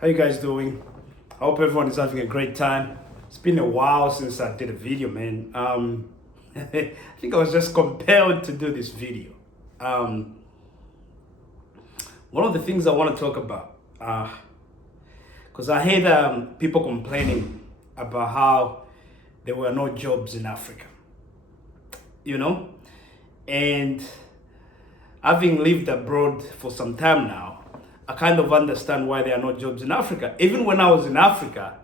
How you guys doing? I hope everyone is having a great time. It's been a while since I did a video, man. I think I was just compelled to do this video. One of the things I want to talk about, because I heard people complaining about how there were no jobs in Africa, and having lived abroad for some time now, I kind of understand why there are no jobs in Africa. Even when I was in Africa,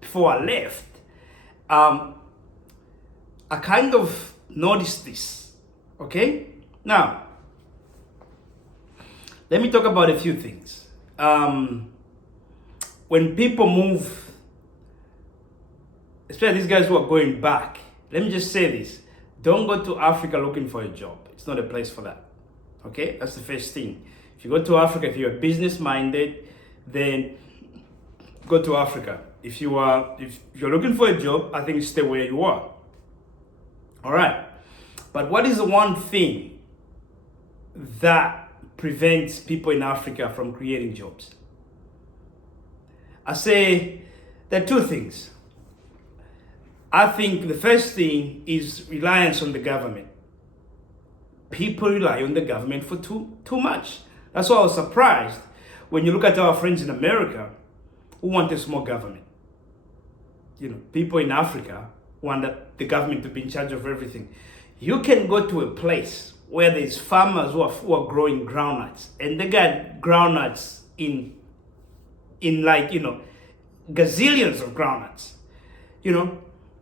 before I left, I kind of noticed this, okay? Now, let me talk about a few things. When people move, especially these guys who are going back, let me just say this. Don't go to Africa looking for a job. It's not a place for that, okay? That's the first thing. If you go to Africa, if you're business minded, then go to Africa. If you're looking for a job, I think stay where you are. All right. But what is the one thing that prevents people in Africa from creating jobs? I say there are two things. I think the first thing is reliance on the government. People rely on the government for too much. That's why I was surprised when you look at our friends in America who want a small government. People in Africa want the government to be in charge of everything. You can go to a place where there's farmers who are growing groundnuts, and they got groundnuts in gazillions of groundnuts,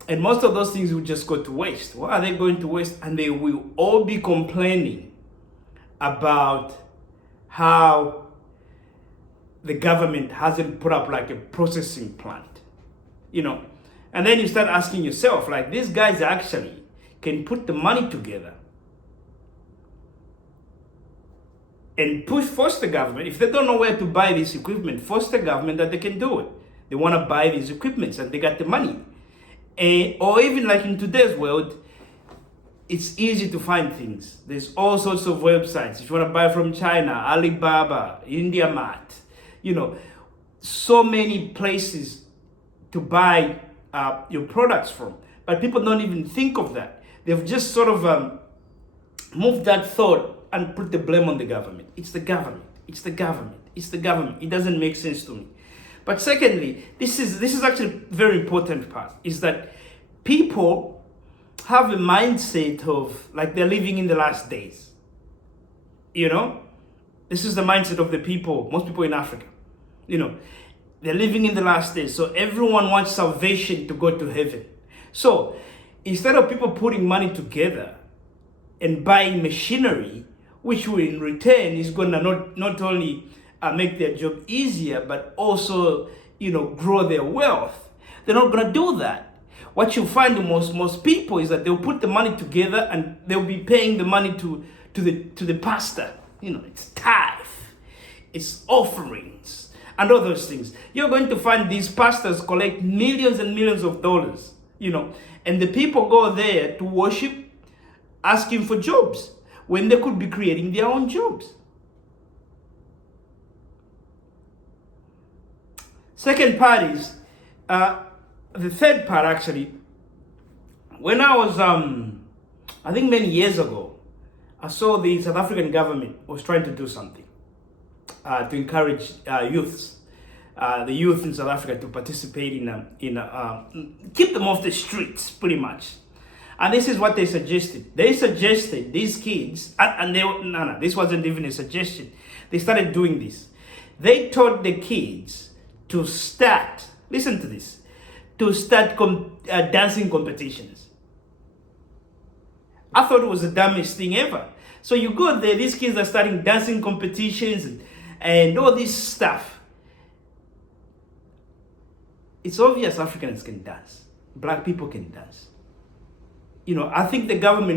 and most of those things will just go to waste. Why are they going to waste? And they will all be complaining about how the government hasn't put up like a processing plant, and then you start asking yourself, like, these guys actually can put the money together and force the government. If they don't know where to buy this equipment, force the government that they can do it. They want to buy these equipments and they got the money. Or even like in today's world, it's easy to find things. There's all sorts of websites. If you want to buy from China, Alibaba, IndiaMart, so many places to buy your products from. But people don't even think of that. They've just sort of moved that thought and put the blame on the government. It's the government. It's the government. It's the government. It doesn't make sense to me. But secondly, this is actually a very important part, is that people have a mindset of like they're living in the last days. This is the mindset of most people in Africa. They're living in the last days. So everyone wants salvation to go to heaven. So instead of people putting money together and buying machinery, which will in return is going to not only make their job easier, but also, grow their wealth, they're not going to do that. What you find in most people is that they'll put the money together and they'll be paying the money to the pastor. It's tithe, it's offerings, and all those things. You're going to find these pastors collect millions and millions of dollars, and the people go there to worship, asking for jobs when they could be creating their own jobs. Second part is, the third part actually, when I was, I think many years ago, I saw the South African government was trying to do something to encourage youths, the youth in South Africa to participate in keep them off the streets, pretty much. And this is what they suggested. They suggested these kids, this wasn't even a suggestion. They started doing this. They taught the kids to start, listen to this, to start dancing competitions. I thought it was the dumbest thing ever. So you go there, these kids are starting dancing competitions and all this stuff. It's obvious Africans can dance. Black people can dance. I think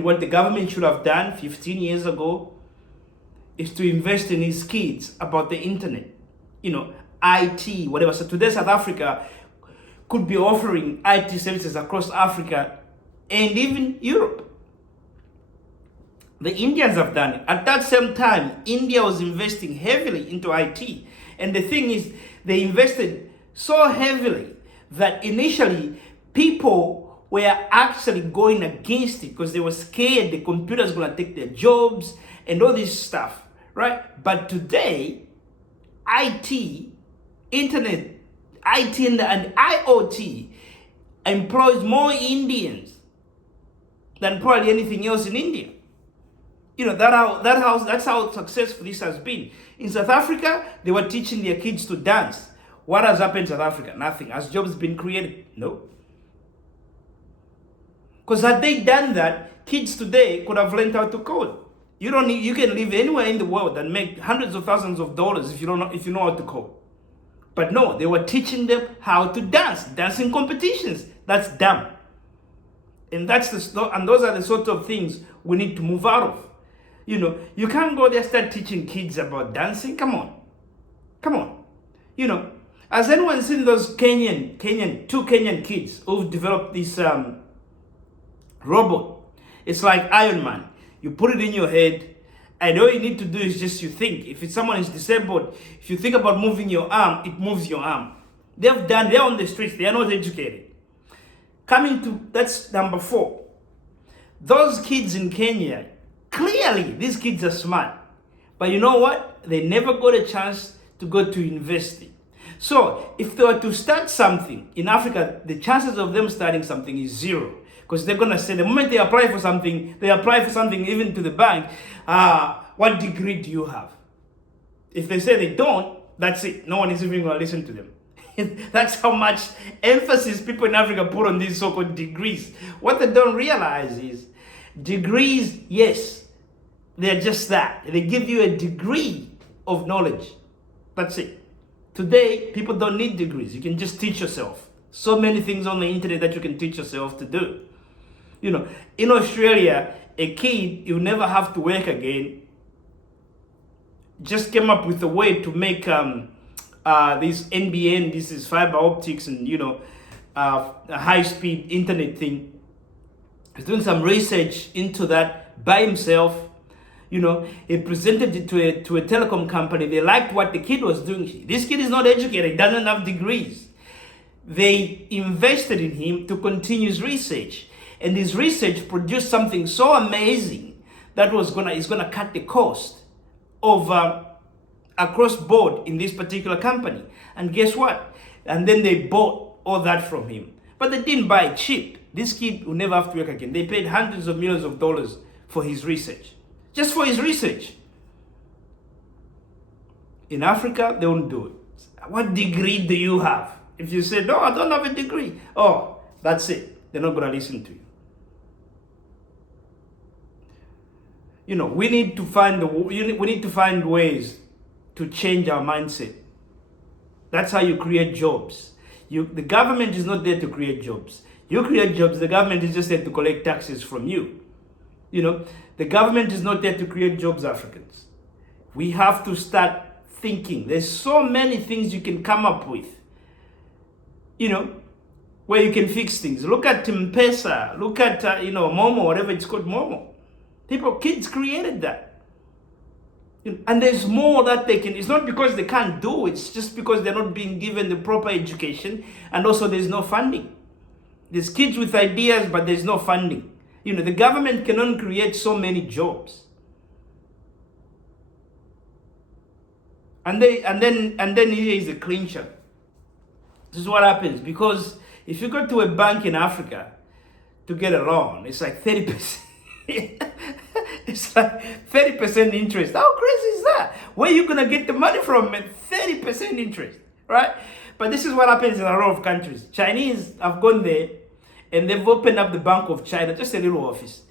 what the government should have done 15 years ago is to invest in his kids about the internet, IT, whatever. So today South Africa could be offering IT services across Africa and even Europe. The Indians have done it. At that same time, India was investing heavily into IT. And the thing is, they invested so heavily that initially people were actually going against it because they were scared the computer's going to take their jobs and all this stuff, right? But today, IT, internet, IT and IoT employs more Indians than probably anything else in India. You know, that's how successful this has been. In South Africa, they were teaching their kids to dance. What has happened in South Africa? Nothing. Has jobs been created? No. Because had they done that, kids today could have learned how to code. You can live anywhere in the world and make hundreds of thousands of dollars if you know how to code. But no, they were teaching them how to dance, dancing competitions. That's dumb. And those are the sort of things we need to move out of. You know, you can't go there start teaching kids about dancing. Come on. You know, has anyone seen those two Kenyan kids who've developed this robot? It's like Iron Man. You put it in your head, and all you need to do is just you think. If someone is disabled, if you think about moving your arm, it moves your arm. They're on the streets, they are not educated. That's number 4. Those kids in Kenya, clearly these kids are smart. But you know what? They never got a chance to go to university. So if they were to start something in Africa, the chances of them starting something is 0. Because they're going to say the moment they apply for something even to the bank, what degree do you have? If they say they don't, that's it. No one is even going to listen to them. That's how much emphasis people in Africa put on these so-called degrees. What they don't realize is degrees, yes, they're just that. They give you a degree of knowledge. That's it. Today, people don't need degrees. You can just teach yourself. So many things on the internet that you can teach yourself to do. You know, in Australia, a kid, you'll never have to work again, just came up with a way to make this NBN, this is fiber optics and, a high-speed internet thing. He's doing some research into that by himself. He presented it to a telecom company. They liked what the kid was doing. This kid is not educated, he doesn't have degrees. They invested in him to continue his research. And his research produced something so amazing that is gonna cut the cost of across board in this particular company. And guess what? And then they bought all that from him. But they didn't buy it cheap. This kid will never have to work again. They paid hundreds of millions of dollars for his research. Just for his research. In Africa, they won't do it. What degree do you have? If you say, no, I don't have a degree. Oh, that's it. They're not going to listen to you. We need to find ways to change our mindset. That's how you create jobs. The government is not there to create jobs. You create jobs, the government is just there to collect taxes from you. The government is not there to create jobs, Africans. We have to start thinking. There's so many things you can come up with, where you can fix things. Look at M-Pesa, look at, Momo, whatever it's called, Momo. Kids created that. And there's more that they can. It's not because they can't do it, it's just because they're not being given the proper education, and also there's no funding. There's kids with ideas, but there's no funding. The government can only create so many jobs. And then here is a clincher. This is what happens, because if you go to a bank in Africa to get a loan, it's like 30%. It's like 30% interest. How crazy is that? Where are you gonna get the money from? 30% interest, right? But this is what happens in a lot of countries. Chinese have gone there and they've opened up the Bank of China, just a little office,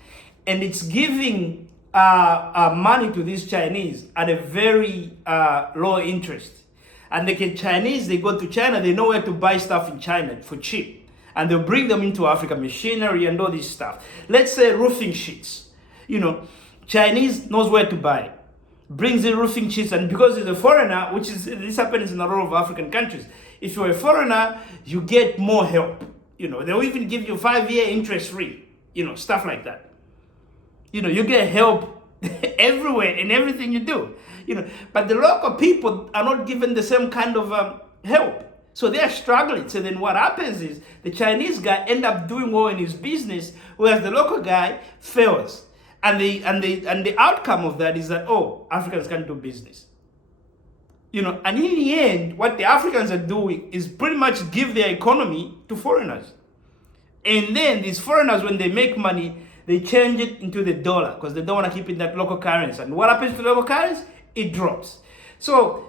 and it's giving money to these Chinese at a very low interest. And they go to China, they know where to buy stuff in China for cheap. And they'll bring them into Africa, machinery and all this stuff. Let's say roofing sheets. Chinese knows where to buy. Brings the roofing sheets, and because he's a foreigner, this happens in a lot of African countries. If you're a foreigner, you get more help. They'll even give you 5-year interest free. Stuff like that. You get help everywhere in everything you do. But the local people are not given the same kind of help. So they are struggling. So then what happens is the Chinese guy end up doing well in his business, whereas the local guy fails. And the outcome of that is that, oh, Africans can't do business. And in the end, what the Africans are doing is pretty much give their economy to foreigners. And then these foreigners, when they make money, they change it into the dollar because they don't want to keep it in that local currency. And what happens to the local currency? It drops. So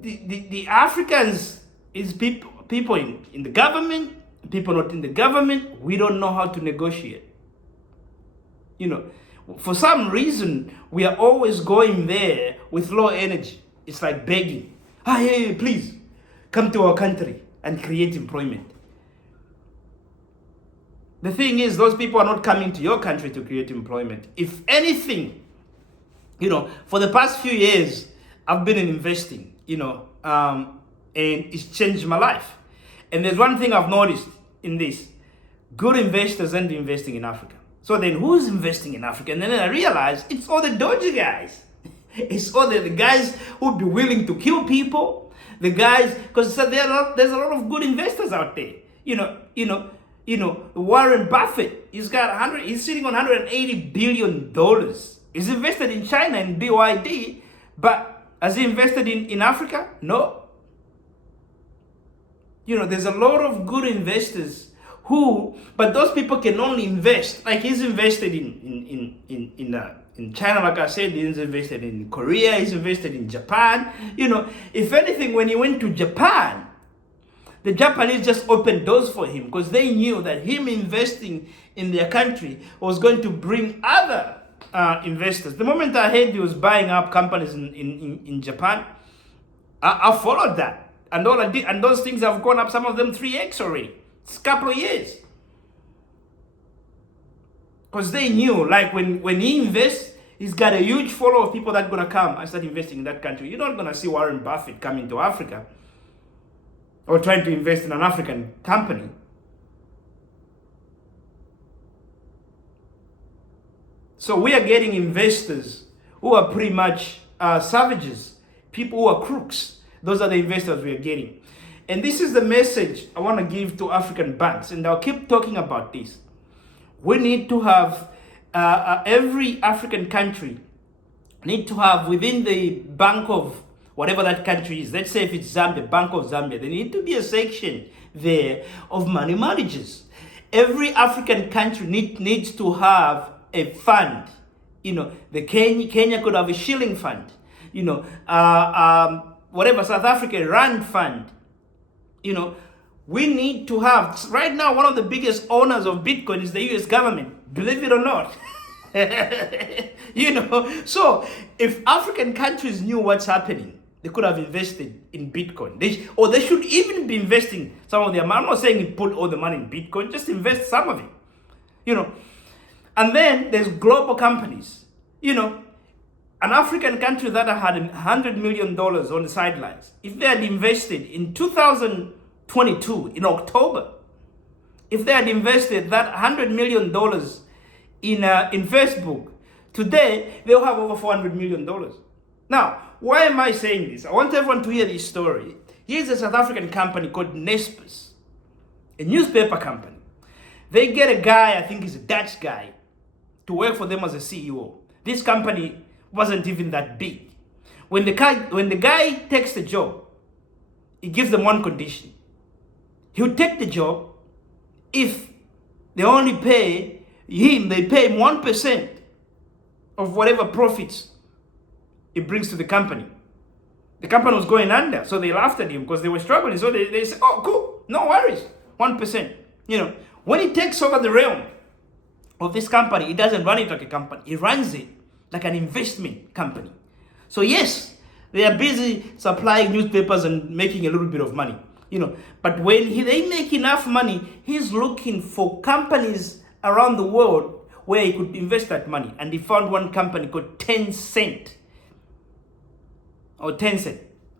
the Africans is people in the government, people not in the government. We don't know how to negotiate. For some reason, we are always going there with low energy. It's like begging. Hey, please, come to our country and create employment. The thing is, those people are not coming to your country to create employment. If anything, for the past few years, I've been investing, and it's changed my life. And there's one thing I've noticed in this. Good investors aren't investing in Africa. So then who's investing in Africa? And then I realized it's all the dodgy guys. It's all the guys who'd be willing to kill people. The guys, because there's a lot of good investors out there. Warren Buffett, he's sitting on $180 billion. He's invested in China and BYD, but has he invested in Africa? No. There's a lot of good investors but those people can only invest. Like he's invested in China, like I said, he's invested in Korea, he's invested in Japan. If anything, when he went to Japan, the Japanese just opened doors for him because they knew that him investing in their country was going to bring other investors. The moment I heard he was buying up companies in Japan, I followed that. And all I did, and those things have gone up, some of them 3x already. It's a couple of years. Because they knew, like when he invests, he's got a huge follow of people that are going to come and start investing in that country. You're not going to see Warren Buffett coming to Africa or trying to invest in an African company. So we are getting investors who are pretty much savages, people who are crooks. Those are the investors we are getting. And this is the message I want to give to African banks. And I'll keep talking about this. We need to have, every African country need to have within the bank of whatever that country is. Let's say if it's Zambia, Bank of Zambia, there need to be a section there of money managers. Every African country needs to have a fund. The Kenya could have a shilling fund. Whatever, South Africa, rand fund. We need to have, right now, one of the biggest owners of Bitcoin is the US government, believe it or not. So if African countries knew what's happening, they could have invested in Bitcoin. They should even be investing some of their money. I'm not saying put all the money in Bitcoin, just invest some of it. And then there's global companies. An African country that had $100 million on the sidelines, if they had invested in 2022, in October, if they had invested that $100 million in Facebook, today they'll have over $400 million. Now, why am I saying this? I want everyone to hear this story. Here's a South African company called Naspers, a newspaper company. They get a guy, I think he's a Dutch guy, to work for them as a CEO. This company wasn't even that big. When the guy takes the job, he gives them one condition. He'll take the job if they only pay him 1% of whatever profits it brings to the company. The company was going under, so they laughed at him because they were struggling. So they said, oh, cool, no worries, 1%. When he takes over the realm of this company, he doesn't run it like a company. He runs it like an investment company. So yes, they are busy supplying newspapers and making a little bit of money, But when they make enough money, he's looking for companies around the world where he could invest that money. And he found one company called Tencent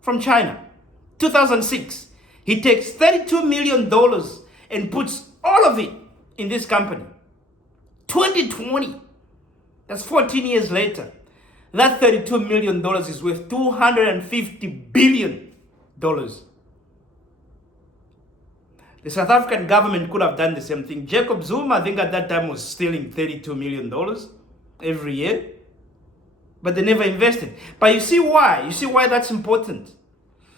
from China. 2006, he takes $32 million and puts all of it in this company. 2020, That's 14 years later. That $32 million is worth $250 billion. The South African government could have done the same thing. Jacob Zuma, I think at that time, was stealing $32 million every year. But they never invested. But you see why? You see why that's important?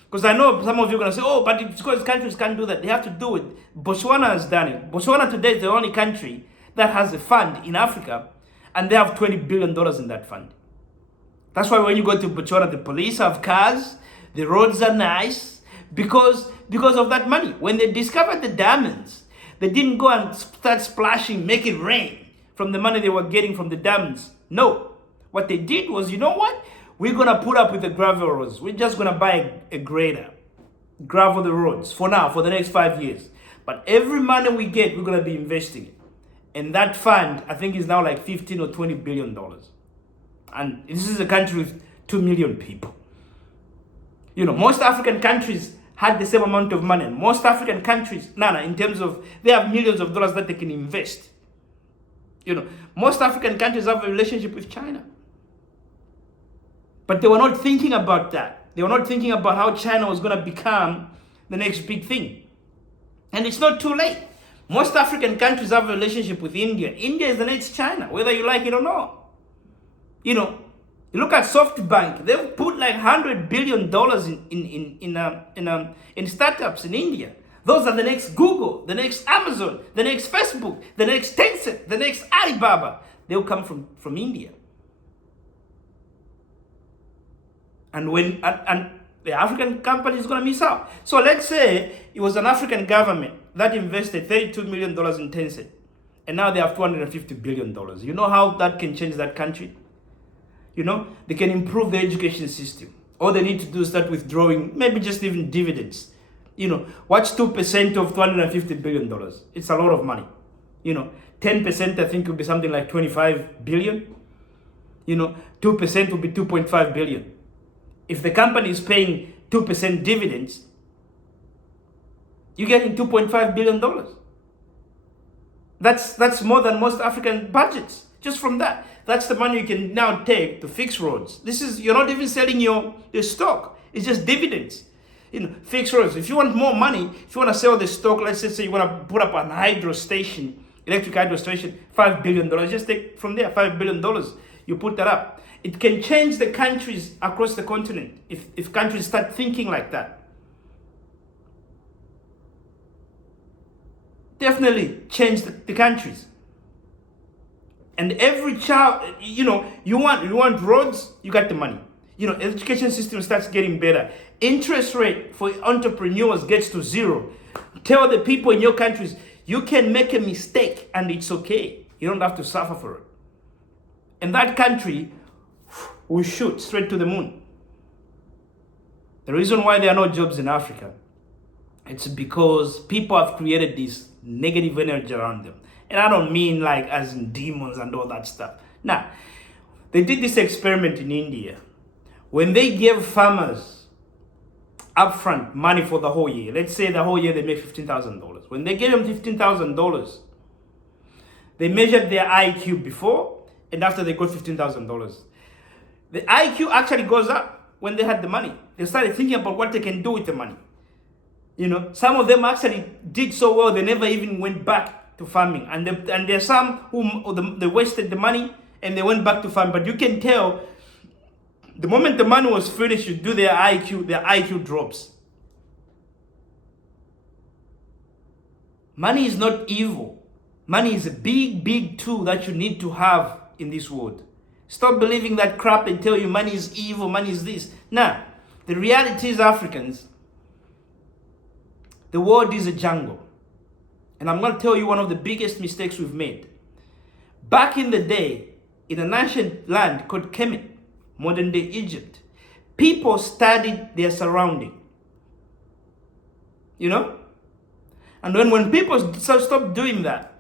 Because I know some of you are going to say, oh, but it's because countries can't do that. They have to do it. Botswana has done it. Botswana today is the only country that has a fund in Africa, and they have $20 billion in that fund. That's why when you go to Botswana, the police have cars, the roads are nice, because of that money. When they discovered the diamonds, they didn't go and start splashing, make it rain from the money they were getting from the diamonds. No. What they did was, you know what? We're going to put up with the gravel roads. We're just going to buy a grader, gravel the roads for now, for the next 5 years. But every money we get, we're going to be investing it. And that fund, I think, is now like $15 or $20 billion. And this is a country with 2 million people. You know, most African countries had the same amount of money. And most African countries, in terms of, they have millions of dollars that they can invest. You know, most African countries have a relationship with China. But they were not thinking about that. They were not thinking about how China was going to become the next big thing. And it's not too late. Most African countries have a relationship with India. India is the next China, whether you like it or not. You know, you look at SoftBank. They've put like $100 billion in startups in India. Those are the next Google, the next Amazon, the next Facebook, the next Tencent, the next Alibaba. They'll come from India. And the African company is going to miss out. So let's say it was an African government that invested $32 million in Tencent, and now they have $250 billion. You know how that can change that country? You know, they can improve the education system. All they need to do is start withdrawing, maybe just even dividends. You know, what's 2% of $250 billion? It's a lot of money. You know, 10% I think would be something like 25 billion. You know, 2% would be 2.5 billion. If the company is paying 2% dividends, you're getting $2.5 billion. That's more than most African budgets. Just from that. That's the money you can now take to fix roads. You're not even selling your stock. It's just dividends. You know, fix roads. If you want more money, if you want to sell the stock, let's just say you want to put up an hydro station, electric hydro station, $5 billion. Just take from there $5 billion. You put that up. It can change the countries across the continent if countries start thinking like that. Definitely change the countries. And every child, you know, you want roads, you got the money. You know, education system starts getting better. Interest rate for entrepreneurs gets to zero. Tell the people in your countries, you can make a mistake and it's okay. You don't have to suffer for it. And that country will shoot straight to the moon. The reason why there are no jobs in Africa, it's because people have created this negative energy around them. And I don't mean like as in demons and all that stuff. Now, they did this experiment in India. When they gave farmers upfront money for the whole year, let's say the whole year they make $15,000. When they gave them $15,000, they measured their IQ before and after they got $15,000. The IQ actually goes up when they had the money. They started thinking about what they can do with the money. You know, some of them actually did so well, they never even went back to farming. And there are some who they wasted the money and they went back to farming. But you can tell, the moment the money was finished, you do their IQ drops. Money is not evil. Money is a big, big tool that you need to have in this world. Stop believing that crap and tell you money is evil, money is this. Now, the reality is, Africans, the world is a jungle. And I'm going to tell you one of the biggest mistakes we've made. Back in the day, in an ancient land called Kemet, modern day Egypt, people studied their surrounding. You know? And when people stop doing that,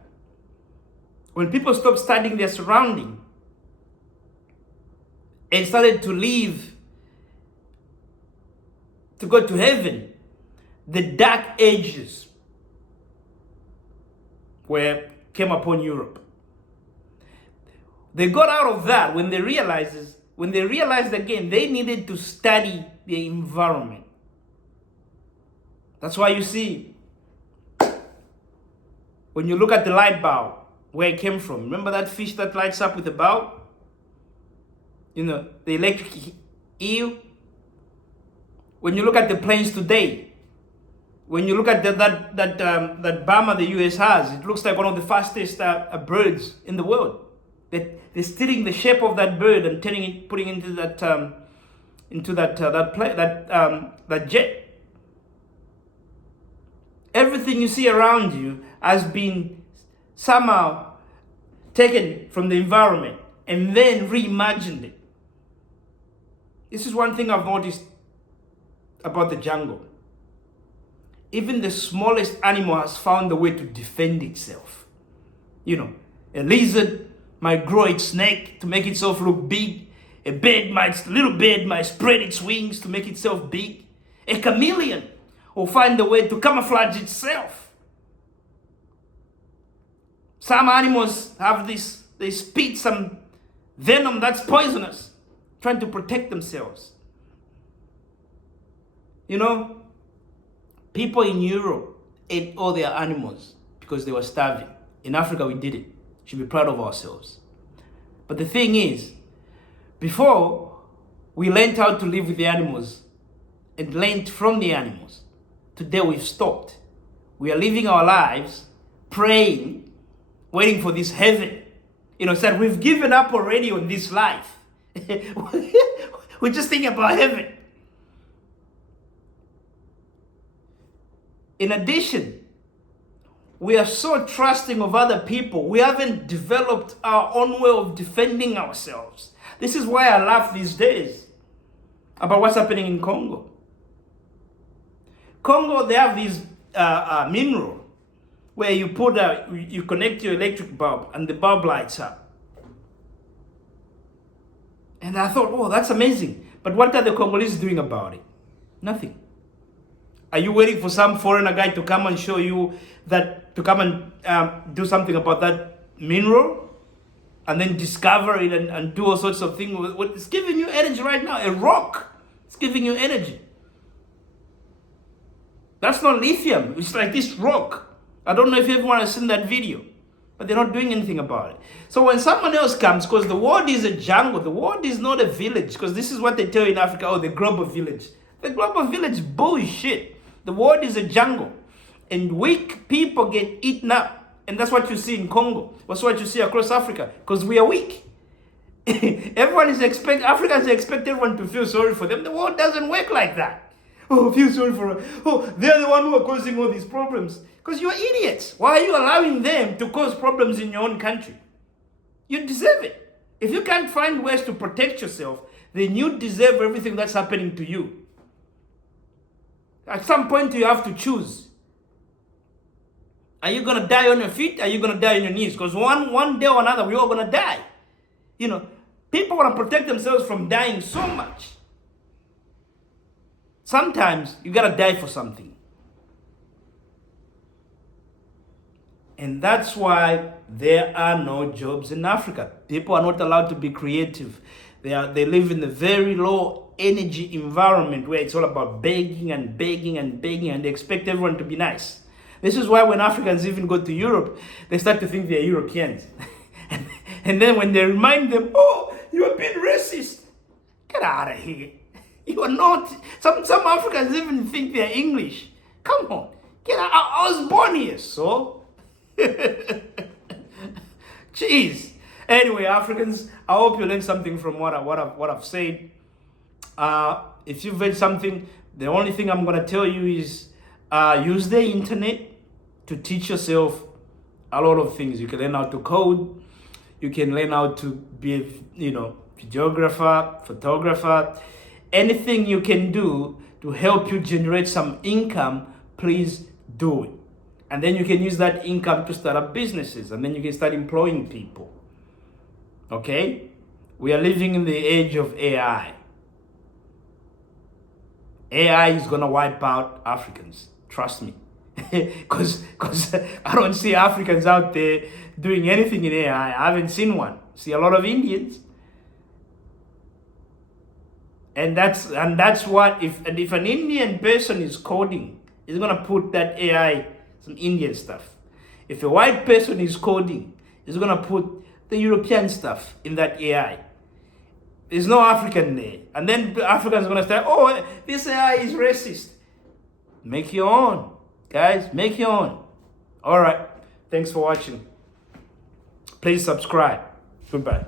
when people stop studying their surrounding and started to live to go to heaven, the dark ages came upon Europe. They got out of that when they realized again they needed to study the environment. That's why you see, when you look at the light bulb, where it came from, remember that fish that lights up with a bulb? You know, the electric eel. When you look at the planes today, when you look at that bomber the US has, it looks like one of the fastest birds in the world. They're stealing the shape of that bird and putting it into that jet. Everything you see around you has been somehow taken from the environment and then reimagined it. This is one thing I've noticed about the jungle. Even the smallest animal has found a way to defend itself. You know, a lizard might grow its neck to make itself look big. A little bird might spread its wings to make itself big. A chameleon will find a way to camouflage itself. Some animals have this, they spit some venom that's poisonous, trying to protect themselves. You know, people in Europe ate all their animals because they were starving. In Africa, we did it. Should be proud of ourselves. But the thing is, before we learned how to live with the animals and learned from the animals, today we've stopped. We are living our lives praying, waiting for this heaven. You know, said we've given up already on this life. We're just thinking about heaven. In addition, we are so trusting of other people. We haven't developed our own way of defending ourselves. This is why I laugh these days about what's happening in Congo. Congo, they have this mineral where you connect your electric bulb and the bulb lights up. And I thought, oh, that's amazing. But what are the Congolese doing about it? Nothing. Are you waiting for some foreigner guy to come and show you that, to come and do something about that mineral? And then discover it and do all sorts of things? It's giving you energy right now. A rock, it's giving you energy. That's not lithium. It's like this rock. I don't know if everyone has seen that video, but they're not doing anything about it. So when someone else comes, because the world is a jungle, the world is not a village, because this is what they tell you in Africa, oh, the global village. The global village, bullshit. The world is a jungle, and weak people get eaten up, and that's what you see in Congo. That's what you see across Africa, because we are weak. Africans expect everyone to feel sorry for them. The world doesn't work like that. Oh, feel sorry for them. Oh, they're the one who are causing all these problems. Because you're idiots. Why are you allowing them to cause problems in your own country? You deserve it. If you can't find ways to protect yourself, then you deserve everything that's happening to you. At some point, you have to choose. Are you going to die on your feet? Are you going to die on your knees? Because one day or another, we're all going to die. You know, people want to protect themselves from dying so much. Sometimes, you got to die for something. And that's why there are no jobs in Africa. People are not allowed to be creative. They live in a very low energy environment where it's all about begging and begging and begging, and they expect everyone to be nice. This is why when Africans even go to Europe, they start to think they're Europeans. And then when they remind them, oh, you're being racist, get out of here. You are not. Some Africans even think they're English. Come on, get out. I was born here, so. Jeez. Anyway, Africans, I hope you learned something from what I've said. If you've read something, the only thing I'm going to tell you is use the internet to teach yourself a lot of things. You can learn how to code. You can learn how to be a videographer, photographer. Anything you can do to help you generate some income, please do it. And then you can use that income to start up businesses. And then you can start employing people. Okay? We are living in the age of AI. AI is going to wipe out Africans. Trust me. Because I don't see Africans out there doing anything in AI. I haven't seen one. See a lot of Indians. And that's what if an Indian person is coding, he's gonna put that AI some Indian stuff. If a white person is coding, he's gonna put the European stuff in that AI. There's no African there. And then Africans are gonna say, oh, this AI is racist. Make your own. Guys, make your own. All right. Thanks for watching. Please subscribe. Goodbye.